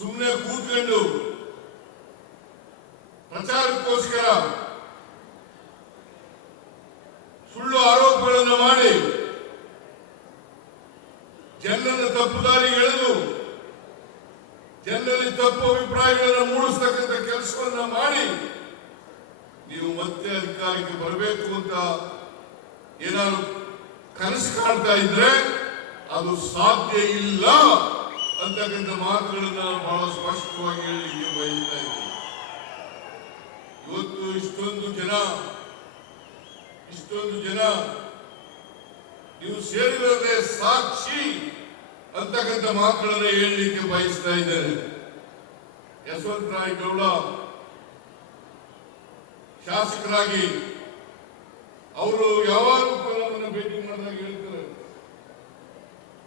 ಸುಮ್ಮನೆ ಕೂತ್ಕೊಂಡು ಪ್ರಚಾರಕ್ಕೋಸ್ಕರ ಸುಳ್ಳು ಆರೋಪಗಳನ್ನು ಮಾಡಿ ಜನರನ್ನು ತಪ್ಪುದಾರಿಗೆ ಎಳೆದು ಜನರಲ್ಲಿ ತಪ್ಪು ಅಭಿಪ್ರಾಯಗಳನ್ನು ಮೂಡಿಸ್ತಕ್ಕಂಥ ಕೆಲಸವನ್ನ ಮಾಡಿ ನೀವು ಮತ್ತೆ ಅಧಿಕಾರಕ್ಕೆ ಬರಬೇಕು ಅಂತ ಏನಾದ್ರು ಕನಸು ಕಾಣ್ತಾ ಇದ್ರೆ ಅದು ಸಾಧ್ಯ ಇಲ್ಲ ಅಂತಕ್ಕಂಥ ಮಾತುಗಳನ್ನ ಬಹಳ ಸ್ಪಷ್ಟವಾಗಿ ಹೇಳಲಿಕ್ಕೆ ಬಯಸ್ತಾ ಇದ್ದೀನಿ. ಇವತ್ತು ಇಷ್ಟೊಂದು ಜನ ನೀವು ಸೇರಿರೋದೇ ಸಾಕ್ಷಿ ಅಂತಕ್ಕಂಥ ಮಾತುಗಳನ್ನ ಹೇಳಲಿಕ್ಕೆ ಬಯಸ್ತಾ ಇದ್ದಾರೆ. ಯಶವಂತರಾಯ ಗೌಡ ಶಾಸಕರಾಗಿ ಅವರು ಯಾವಾಗಲೂ ನಮ್ಮನ್ನು ಭೇಟಿ ಮಾಡಿದಾಗ ಹೇಳ್ತಾರೆ,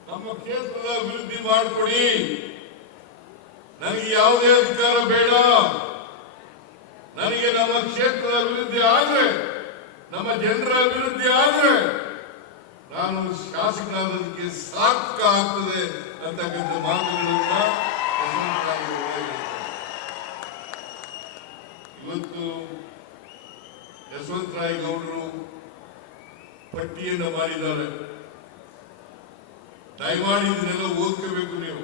ನಮ್ಮ ಕ್ಷೇತ್ರದ ಅಭಿವೃದ್ಧಿ ಮಾಡಿಕೊಡಿ, ನನಗೆ ಯಾವುದೇ ಅಧಿಕಾರ ಬೇಡ, ನನಗೆ ನಮ್ಮ ಕ್ಷೇತ್ರದ ಅಭಿವೃದ್ಧಿ ಆದ್ರೆ, ನಮ್ಮ ಜನರ ಅಭಿವೃದ್ಧಿ ಆದ್ರೆ ನಾನು ಶಾಸಕರಾದಕ್ಕೆ ಸಾರ್ಥಕ ಆಗ್ತದೆ ಅಂತಕ್ಕಂಥ ಮಾತುಗಳನ್ನ ಇವತ್ತು ಯಶವಂತರಾಯ ಗೌಡರು ಪಟ್ಟಿಯನ್ನು ಮಾಡಿದ್ದಾರೆ. ದಯಮಾಡಿ ಇದನ್ನೆಲ್ಲ ಓದ್ಕೋಬೇಕು ನೀವು.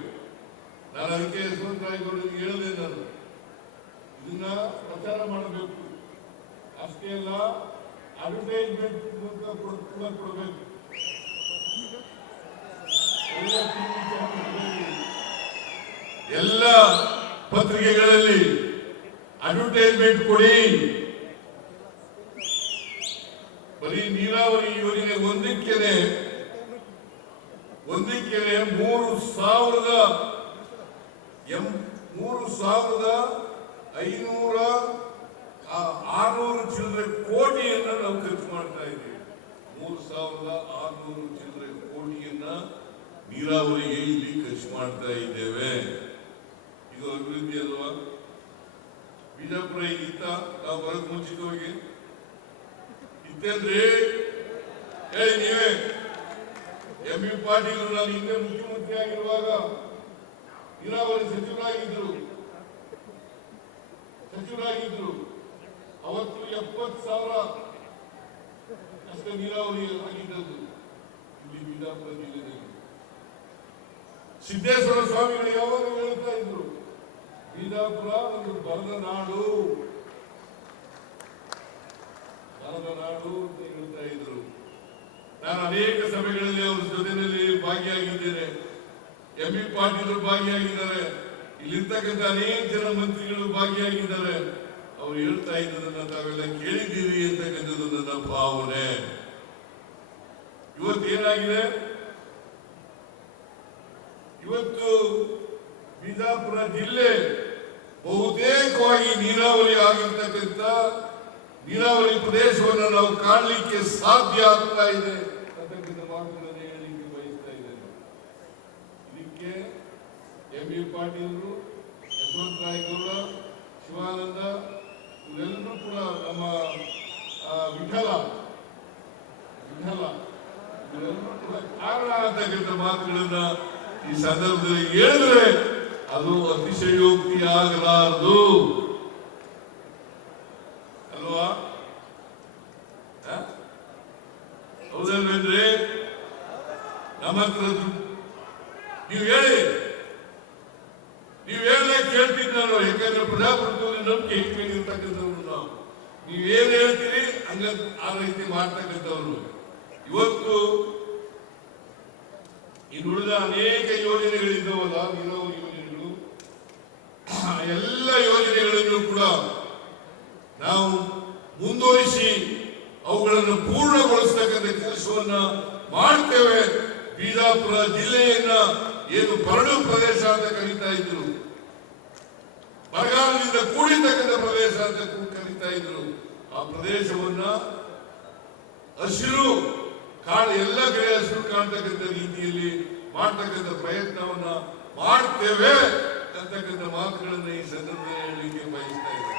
ನಾನು ಅದಕ್ಕೆ ಯಶವಂತರಾಯ ಗೌಡರಿಗೆ ಹೇಳಿದೆ, ನಾನು ಇದನ್ನ ಪ್ರಚಾರ ಮಾಡಬೇಕು, ಅಷ್ಟೇ ಅಲ್ಲ ಅಡ್ವರ್ಟೈಸ್ಮೆಂಟ್ ಕೂಡ ಕೊಡಬೇಕು. ಎಲ್ಲ ಪತ್ರಿಕೆಗಳಲ್ಲಿ ಅಡ್ವರ್ಟೈಸ್ಮೆಂಟ್ ಕೊಡಿ. ಬರೀ ನೀರಾವರಿ ಯೋಜನೆ ಒಂದಕ್ಕೆ 3,500 ಚಿಲ್ಲರೆ ಕೋಟಿಯನ್ನ ನಾವು ಖರ್ಚು ಮಾಡ್ತಾ ಇದ್ದೀವಿ. 3,600 ಚಿಲ್ಲರೆ ಕೋಟಿಯನ್ನ ನೀರಾವರಿಗೆ ಇಲ್ಲಿ ಖರ್ಚು ಮಾಡ್ತಾ ಇದ್ದೇವೆ. ಇದು ಅಭಿವೃದ್ಧಿ ಅಲ್ವಾ? ಬಿಜಾಪುರ ಈಗಿತ್ತ ನಾವು ಬರೋದು ಮುಂಚಿತವಾಗಿ ಇತ್ತೇನ್ರಿ? ಹೇಳಿ ನೀವೇ. ಎಂ.ಬಿ. ಪಾಟೀಲ್ ನಾನು ಹಿಂದೆ ಮುಖ್ಯಮಂತ್ರಿ ಆಗಿರುವಾಗ ನೀರಾವರಿ ಸಚಿವರಾಗಿದ್ರು. ಅವತ್ತು 70,000 ಅಷ್ಟೇ ನೀರಾವರಿ ಆಗಿದ್ದದ್ದು ಇಲ್ಲಿ ಬಿಜಾಪುರ ಜಿಲ್ಲೆಯಲ್ಲಿ. ಸಿದ್ದೇಶ್ವರ ಸ್ವಾಮಿಗಳು ಯಾವಾಗ ಹೇಳ್ತಾ ಇದ್ರು, ಬಿಜಾಪುರ ಒಂದು ಬರದ ನಾಡು ಅಂತ ಹೇಳ್ತಾ ಇದ್ರು. ನಾನು ಅನೇಕ ಸಭೆಗಳಲ್ಲಿ ಅವ್ರ ಜೊತೆಯಲ್ಲಿ ಭಾಗಿಯಾಗಿದ್ದೇನೆ. ಎಂ.ಬಿ. ಪಾಟೀಲ್ ಭಾಗಿಯಾಗಿದ್ದಾರೆ, ಇಲ್ಲಿರ್ತಕ್ಕಂಥ ಅನೇಕ ಜನ ಮಂತ್ರಿಗಳು ಭಾಗಿಯಾಗಿದ್ದಾರೆ. ಅವ್ರು ಹೇಳ್ತಾ ಇದ್ದದನ್ನ ತಾವೆಲ್ಲ ಕೇಳಿದ್ದೀರಿ ಅಂತಕ್ಕಂಥದ್ದು ನನ್ನ ಭಾವನೆ. ಇವತ್ತೇನಾಗಿದೆ, ಇವತ್ತು ಬಿಜಾಪುರ ಜಿಲ್ಲೆ ಬಹುತೇಕವಾಗಿ ನೀರಾವರಿ ಆಗಿರ್ತಕ್ಕಂಥ ನೀರಾವರಿ ಪ್ರದೇಶವನ್ನು ನಾವು ಕಾಣಲಿಕ್ಕೆ ಸಾಧ್ಯ ಆಗ್ತಾ ಇದೆ ಅಂತಕ್ಕಂಥ ಮಾತುಗಳನ್ನು ಹೇಳಲಿಕ್ಕೆ ಬಯಸ್ತಾ ಇದ್ದೇನೆ. ಇದಕ್ಕೆ ಎಂ.ಬಿ. ಪಾಟೀಲರು, ಯಶವಂತರಾಯ ಗೌಡ, ಶಿವಾನಂದ ಇವರೆಲ್ಲರೂ ಕೂಡ ನಮ್ಮ ವಿಠಲ ಇವರೆಲ್ಲರೂ ಕೂಡ ಕಾರಣ ಅಂತಕ್ಕಂಥ ಮಾತುಗಳನ್ನ ಈ ಸಂದರ್ಭದಲ್ಲಿ ಹೇಳಿದ್ರೆ ಅದು ಅತಿಶಯೋಕ್ತಿ ಆಗಲಾರದು ಅಲ್ವಾ? ಹೌದಲ್ವೇನ್ರಿ? ನಮ್ಮ ಹತ್ರ ನೀವು ಹೇಳಲೇ ಕೇಳ್ತೀನಿ ನಾನು. ಯಾಕಂದ್ರೆ ಪ್ರಜಾಪ್ರಭುತ್ವದಲ್ಲಿ ನಂಬಿಕೆ ಇಟ್ಕೊಂಡಿರ್ತಕ್ಕಂಥವ್ರು ನಾವು. ನೀವೇನ್ ಹೇಳ್ತೀರಿ ಹಂಗ ಆ ರೀತಿ ಮಾಡ್ತಕ್ಕಂಥವ್ರು. ಇವತ್ತು ಇನ್ನುಳಿದ ಅನೇಕ ಯೋಜನೆಗಳಿದ್ದಾವಲ್ಲ, ನೀರಾವರಿ ಯೋಜನೆಗಳು, ಎಲ್ಲ ಯೋಜನೆಗಳನ್ನು ಕೂಡ ನಾವು ಮುಂದುವರಿಸಿ ಅವುಗಳನ್ನು ಪೂರ್ಣಗೊಳಿಸತಕ್ಕಂಥ ಕೆಲಸವನ್ನ ಮಾಡ್ತೇವೆ. ಬಿಜಾಪುರ ಜಿಲ್ಲೆಯನ್ನ ಏನು ಬರಡು ಪ್ರದೇಶ ಅಂತ ಕರೀತಾ ಇದ್ರು, ಬರಗಾಲದಿಂದ ಕೂಡಿರ್ತಕ್ಕಂಥ ಪ್ರದೇಶ ಅಂತ ಕರೀತಾ ಇದ್ರು, ಆ ಪ್ರದೇಶವನ್ನ ಹಸಿರು ಎಲ್ಲ ಕಡೆ ಹಸಿರು ಕಾಣ್ತಕ್ಕಂಥ ರೀತಿಯಲ್ಲಿ ಮಾಡ್ತಕ್ಕಂಥ ಪ್ರಯತ್ನವನ್ನ ಮಾಡ್ತೇವೆ ಅಂತಕ್ಕಂಥ ಮಾತುಗಳನ್ನ ಈ ಸಂದರ್ಭದಲ್ಲಿ ಹೇಳಲಿಕ್ಕೆ ಬಯಸ್ತಾ ಇದ್ದೇನೆ.